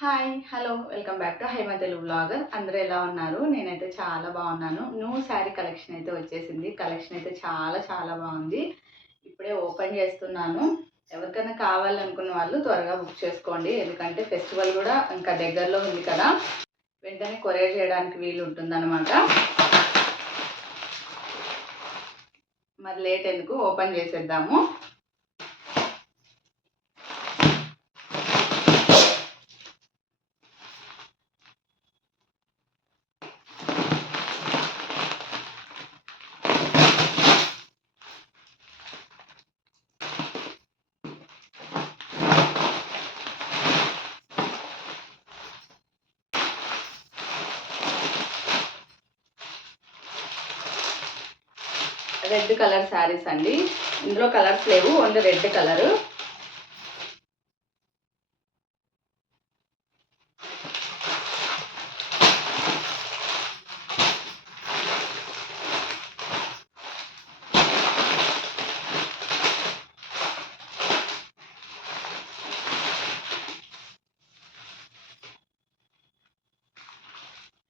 Hi hello welcome back to Haima Telugu blogger అందరూ ఎలా ఉన్నారు? నేనైతే చాలా బాగున్నాను. న్యూ శారీ కలెక్షన్ అయితే వచ్చేసింది. కలెక్షన్ అయితే చాలా చాలా బాగుంది. ఇప్పుడే ఓపెన్ చేస్తున్నాను. ఎవరికైనా కావాలనుకున్న వాళ్ళు త్వరగా బుక్ చేసుకోండి. ఎందుకంటే ఫెస్టివల్ కూడా ఇంకా దగ్గరలో ఉంది కదా. వెంటనే కొరియర్ చేయడానికి వీలు ఉంటుందన్నమాట. మరి లేట్ ఎందుకు? ఓపెన్ చేసేద్దాము. రెడ్ కలర్ శారీస్ అండి. ఇందులో కలర్స్ లేవు ఓన్లీ రెడ్ కలరు.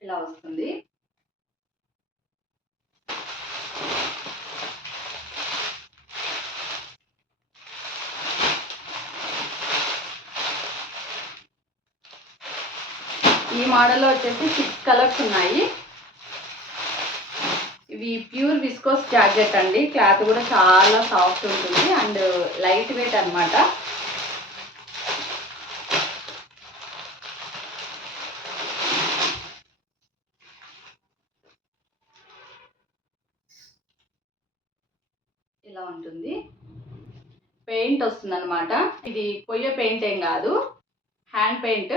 ఇలా వస్తుంది. ఈ మోడల్లో వచ్చేసి సిక్స్ కలర్స్ ఉన్నాయి. ఇవి ప్యూర్ విస్కోస్ జాకెట్ అండి. క్లాత్ కూడా చాలా సాఫ్ట్ ఉంటుంది. అండ్ లైట్ వెయిట్ అనమాట ఇలా ఉంటుంది. పెయింట్ వస్తుంది అనమాట ఇది పొయ్య పెయింట్ ఏం కాదు. Hand paint.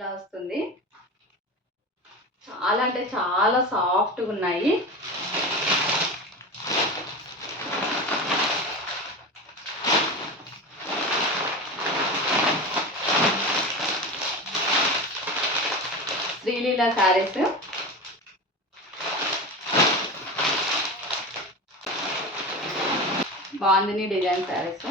ఇలా వస్తుంది. చాలా అంటే చాలా సాఫ్ట్గా ఉన్నాయి. శ్రీలీల శారీస్. బాందిని డిజైన్ శారీస్.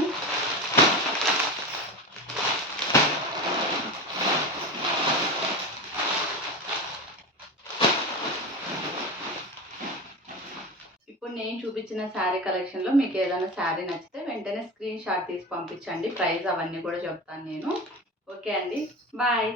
ఇప్పుడు నేను చూపించిన శారీ కలెక్షన్లో మీకు ఏదైనా శారీ నచ్చితే వెంటనే స్క్రీన్ షాట్ తీసి పంపించండి. ప్రైస్ అవన్నీ కూడా చెప్తాను నేను. ఓకే అండి. బాయ్